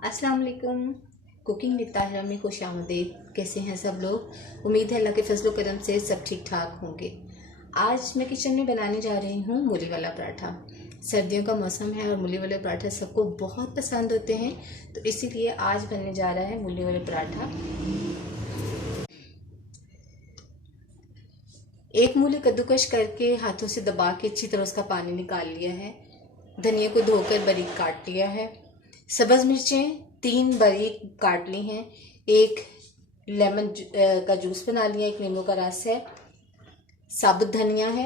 अस्सलाम वालेकुम। Cooking with Tahira में खुशामदीद। कैसे हैं सब लोग? उम्मीद है अल्लाह के फजल करम से सब ठीक ठाक होंगे। आज मैं किचन में बनाने जा रही हूँ मूली वाला पराठा। सर्दियों का मौसम है और मूली वाले पराठा सबको बहुत पसंद होते हैं, तो इसीलिए आज बनने जा रहा है मूली वाले पराठा। एक मूली कद्दूकश करके हाथों से दबा के अच्छी तरह उसका पानी निकाल लिया है। धनिया को धोकर बारीक काट लिया है। सब्ज मिर्चें 3 बारीक काट ली हैं। एक लेमन का जूस बना लिया, एक नींबू का रस है। साबुत धनिया है।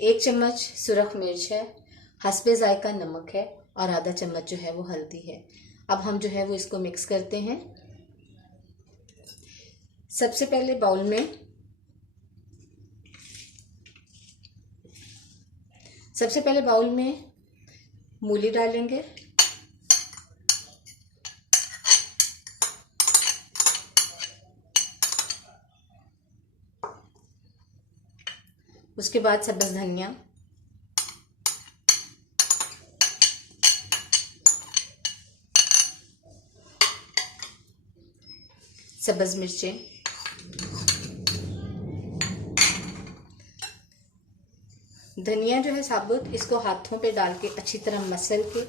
1 चम्मच सुरख मिर्च है। हस्बे जायका नमक है और आधा चम्मच जो है वो हल्दी है। अब हम जो है वो इसको मिक्स करते हैं। सबसे पहले बाउल में मूली डालेंगे। उसके बाद सब्ज धनिया, सब्ज मिर्चें, धनिया जो है साबुत, इसको हाथों पे डाल के अच्छी तरह मसल के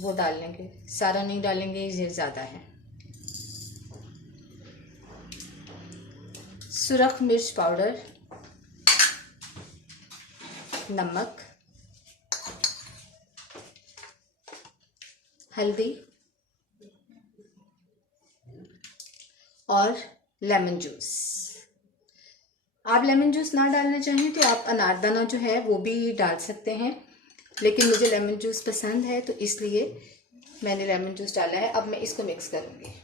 वो डाल लेंगे। सारा नहीं डालेंगे, ये ज़्यादा है। सुरख मिर्च पाउडर, नमक, हल्दी और लेमन जूस। आप लेमन जूस ना डालना चाहें तो आप अनारदाना जो है वो भी डाल सकते हैं, लेकिन मुझे लेमन जूस पसंद है तो इसलिए मैंने लेमन जूस डाला है। अब मैं इसको मिक्स करूँगी।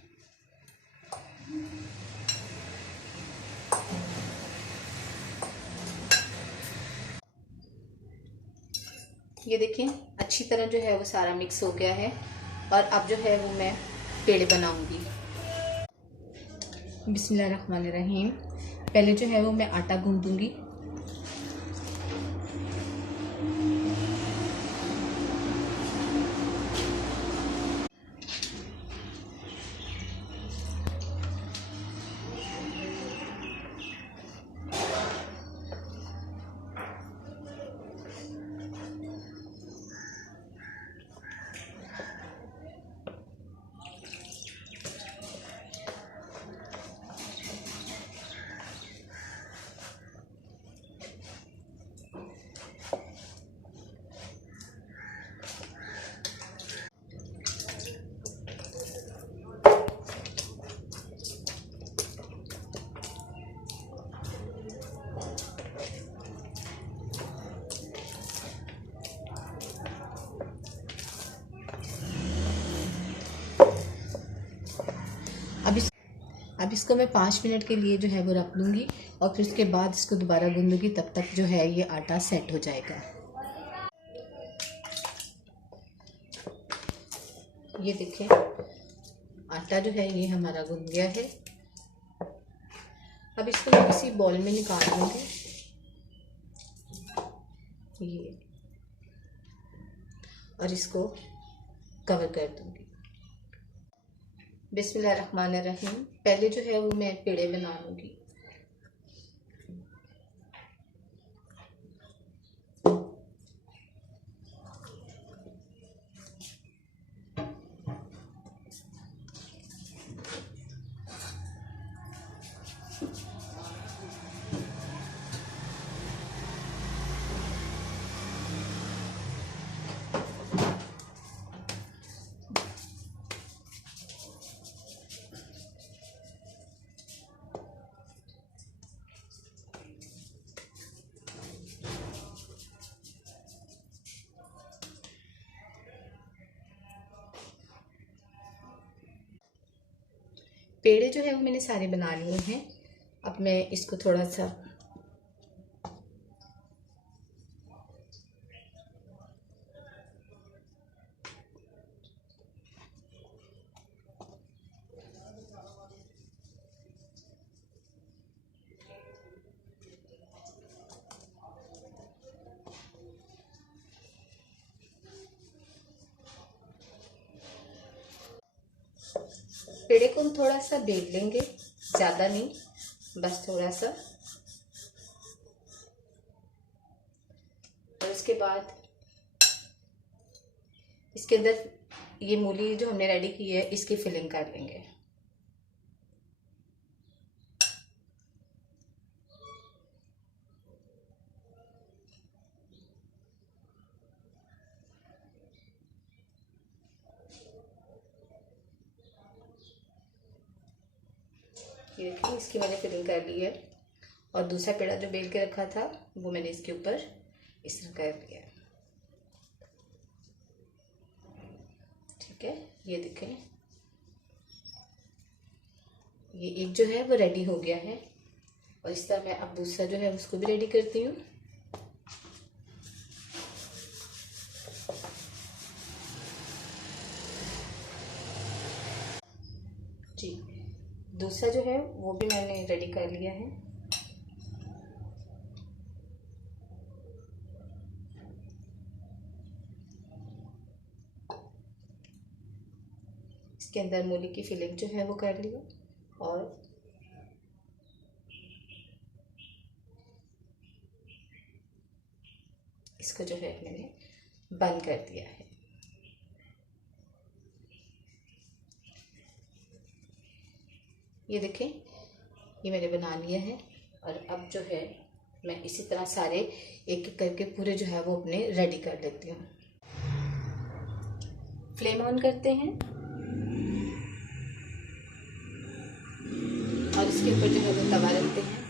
ये देखें, अच्छी तरह जो है वो सारा मिक्स हो गया है और अब जो है वो मैं पेड़े बनाऊंगी। बिस्मिल्लाहिर्रहमानिर्रहीम। पहले जो है वो मैं आटा गूंदूंगी। अब इसको मैं 5 मिनट के लिए जो है वो रख दूंगी और फिर उसके बाद इसको दोबारा गूंदूंगी। तब तक जो है ये आटा सेट हो जाएगा। ये देखें, आटा जो है ये हमारा गूंद गया है। अब इसको मैं किसी बॉल में निकाल लूंगी। ये और इसको कवर कर दूंगी। बिस्मिल्लाहिर्रहमानिर्रहीम। पहले जो है वो मैं पेड़े बना लूंगी। पेड़े जो है वो मैंने सारे बना लिए हैं। अब मैं इसको थोड़ा सा पेड़े को हम थोड़ा सा बेल लेंगे, ज़्यादा नहीं, बस थोड़ा सा। और उसके बाद इसके अंदर ये मूली जो हमने रेडी की है इसकी फिलिंग कर लेंगे। ये देखिए, इसकी मैंने फिलिंग कर ली है। और दूसरा पेड़ा जो बेल के रखा था वो मैंने इसके ऊपर इस तरह कर लिया। ठीक है, ये देखें, ये एक जो है वो रेडी हो गया है। और इस तरह मैं अब दूसरा जो है उसको भी रेडी करती हूँ। जी, दूसरा जो है वो भी मैंने रेडी कर लिया है। इसके अंदर मूली की फिलिंग जो है वो कर लिया और इसको जो है मैंने बंद कर दिया है। ये देखें, ये मैंने बना लिया है। और अब जो है मैं इसी तरह सारे एक एक करके पूरे जो है वो अपने रेडी कर लेती हूँ। फ्लेम ऑन करते हैं और इसके ऊपर जो है वो तवा रखते हैं।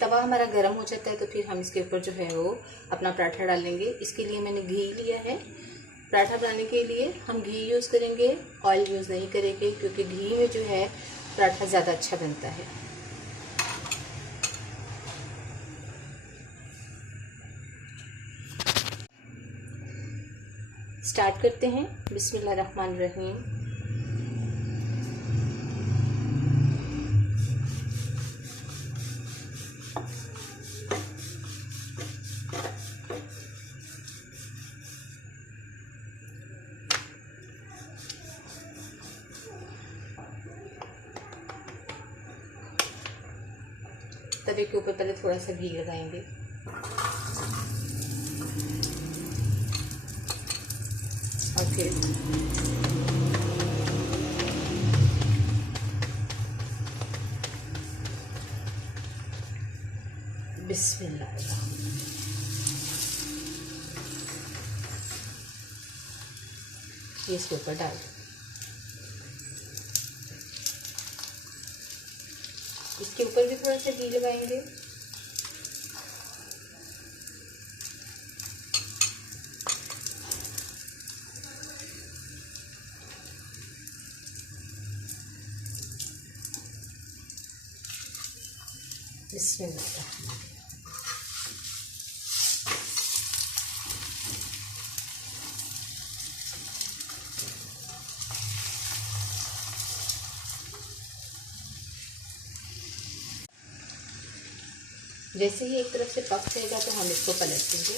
तवा हमारा गर्म हो जाता है तो फिर हम इसके ऊपर जो है वो अपना पराठा डालेंगे। इसके लिए मैंने घी लिया है। पराठा बनाने के लिए हम घी यूज़ करेंगे, ऑयल यूज़ नहीं करेंगे, क्योंकि घी में जो है पराठा ज़्यादा अच्छा बनता है। स्टार्ट करते हैं। बिस्मिल्लाहिर्रहमानिर्रहीम। तवे के ऊपर पहले थोड़ा सा घी लगाएंगे। और फिर बिस्मिल्लाह, ये इसके ऊपर डाल दो। इसके ऊपर भी थोड़ा सा घी लगाएंगे। बिस्मिल्लाह। जैसे ही एक तरफ से पक जाएगा तो हम इसको पलट देंगे।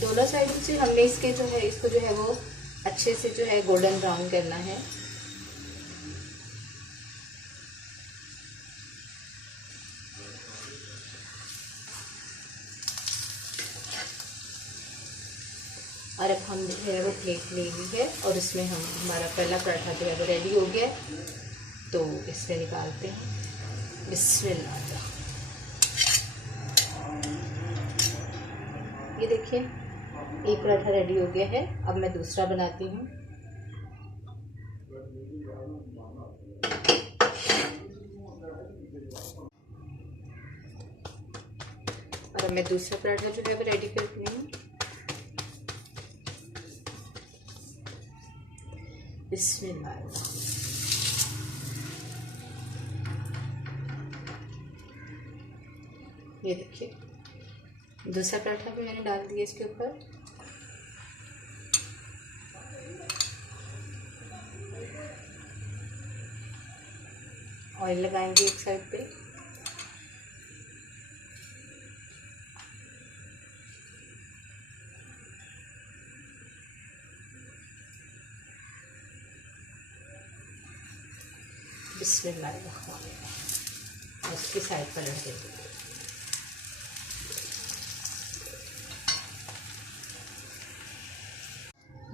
दोनों साइड से हमने इसको जो है वो अच्छे से जो है गोल्डन ब्राउन करना है। और अब हम जो है वो प्लेट ले ली है और इसमें हम हमारा पहला पराठा जो है वो रेडी हो गया, तो इसमें निकालते हैं। बिस्मिल्लाह। ये देखिए, एक पराठा रेडी हो गया है। अब मैं दूसरा बनाती हूँ। और अब मैं दूसरा पराठा जो है वो रेडी करती हूँ। बिस्मिल्लाह। ये देखिए दूसरा पराठा भी मैंने डाल दिया इसके ऊपर। ऑयल लगाएंगे एक साइड पे। बिस्मिल्लाह। उसकी साइड पलट देंगे।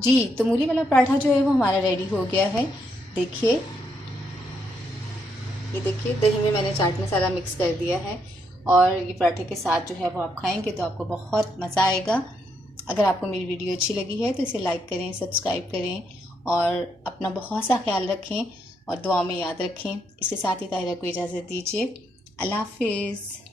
जी तो मूली वाला पराठा जो है वो हमारा रेडी हो गया है। देखिए ये देखिए दही में मैंने चाट मसाला मिक्स कर दिया है और ये पराठे के साथ जो है वो आप खाएंगे तो आपको बहुत मज़ा आएगा। अगर आपको मेरी वीडियो अच्छी लगी है तो इसे लाइक करें, सब्सक्राइब करें और अपना बहुत सा ख्याल रखें और दुआ में याद रखें। इसके साथ ही ताहिरा को इजाज़त दीजिए। अल्लाह हाफिज़।